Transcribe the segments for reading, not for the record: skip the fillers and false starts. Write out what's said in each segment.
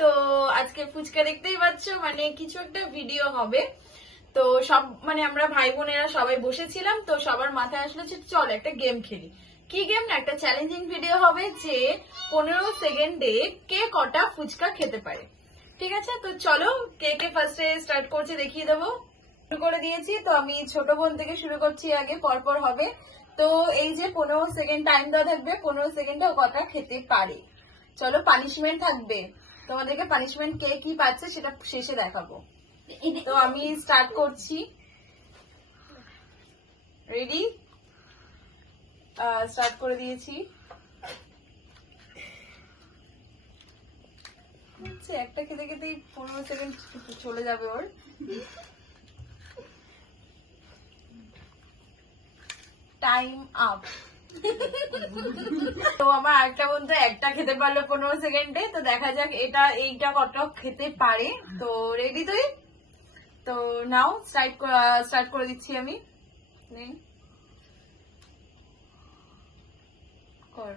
তো আজকে ফুচকা দেখতেই পাচ্ছ, মানে কিছু একটা ভিডিও হবে। তো সব মানে আমরা ভাই বোনেরা সবাই বসেছিলাম, তো সবার মাথায় আসলো যে চল একটা গেম খেলি। কি গেম না, একটা চ্যালেঞ্জিং ভিডিও হবে যে 15 সেকেন্ডে কে কটা ফুচকা খেতে পারে। ঠিক আছে, তো চলো কে কে ফার্স্টে স্টার্ট করছে দেখিয়ে দেবো। শুরু করে দিয়েছি, তো আমি ছোট বোন থেকে শুরু করছি, আগে পরপর হবে। তো এই যে 15 সেকেন্ড টাইম দেওয়া থাকবে, 15 সেকেন্ডে ও কটা খেতে পারে। চলো, পানিশমেন্ট থাকবে, তোমাদেরকে পানিশমেন্ট কে কি পাচ্ছে সেটা শেষে দেখাবো। তো আমি স্টার্ট করছি। রেডি? স্টার্ট করে দিয়েছি। একটা খেতে খেতেই 15 সেকেন্ড চলে যাবে ওর। Time up. তো আমার আরেকটা বন্ধু একটা খেতে পারলো 15 সেকেন্ডে, তো দেখা যাক এইটা কত খেতে পারে। তো রেডি তুই? তো নাও স্টার্ট করে দিচ্ছি আমি। কর।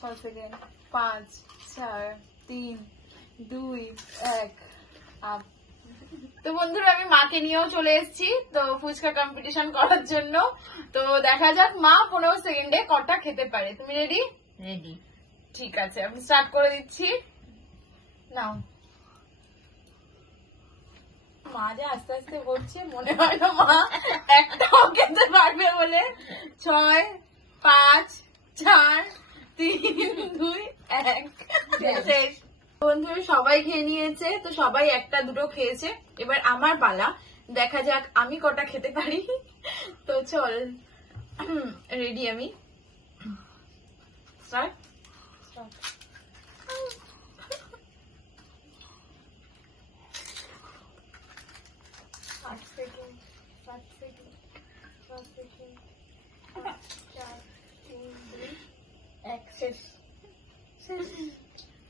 6 সেকেন্ড, 5, 4, 3, 2, 1 আপ। তো বন্ধুরা, আমি মাকে নিয়েও চলে এসেছি তো ফুচকা কম্পিটিশন করার জন্য। তো দেখা যাক মা 15 সেকেন্ডে কটা খেতে পারে। তুমি রেডি? রেডি। ঠিক আছে, আমি স্টার্ট করে দিচ্ছি। নাও। মা যে আস্তে আস্তে বলছে, মনে হয় না মা একটাও খেতে পারবে বলে। 6, 5, 4, 3, 2, 1 শেষ। বন্ধুরা সবাই খেয়ে নিয়েছে, তো সবাই একটা দুটো খেয়েছে। এবার আমার পালা, দেখা যাক আমি কটা খেতে পারি। তো চল, রেডি আমি। স্টার্ট।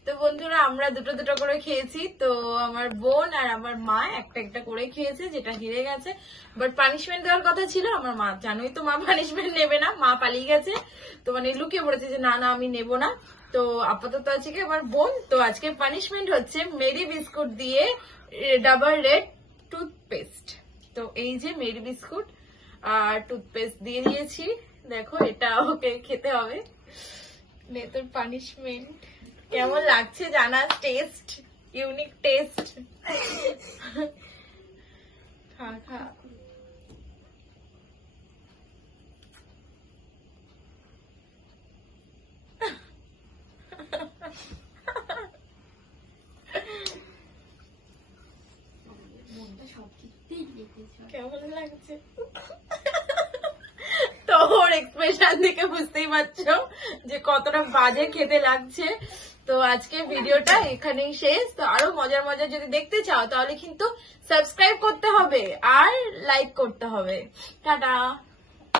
তো বন্ধুরা, আমরা দুটো দুটো করে খেয়েছি। তো আমার বোন আর আমার মা একটা একটা করে খেয়েছে, যেটা হেরে গেছে। বাট পানিশমেন্ট দেওয়ার কথা ছিল আমার মা, জানোই তো মা পানিশমেন্ট নেবে না, মা পালিয়ে গেছে। তো মানে লুকিয়ে পড়েছে যে না না আমি নেবো না। তো আপাতত আছে কি আমার বোন। তো আজকে পানিশমেন্ট হচ্ছে মেরি বিস্কুট দিয়ে ডাবল রেড টুথপেস্ট। তো এই যে মেরি বিস্কুট আর টুথপেস্ট দিয়ে দিয়েছি, দেখো এটা ওকে খেতে হবে। নে তোর পানিশমেন্ট। কেমন লাগছে জানা, টেস্ট, ইউনিক টেস্ট। খা খা। কেমন লাগছে? তো ওর এক্সপ্রেশন দেখে বুঝতেই পারছো যে কতটা বাজে খেতে লাগছে। তো আজকে ভিডিওটা এখানেই শেষ। তো আরো মজার মজার যদি দেখতে চাও তাহলে কিন্তু সাবস্ক্রাইব করতে হবে আর লাইক করতে হবে। টাটা।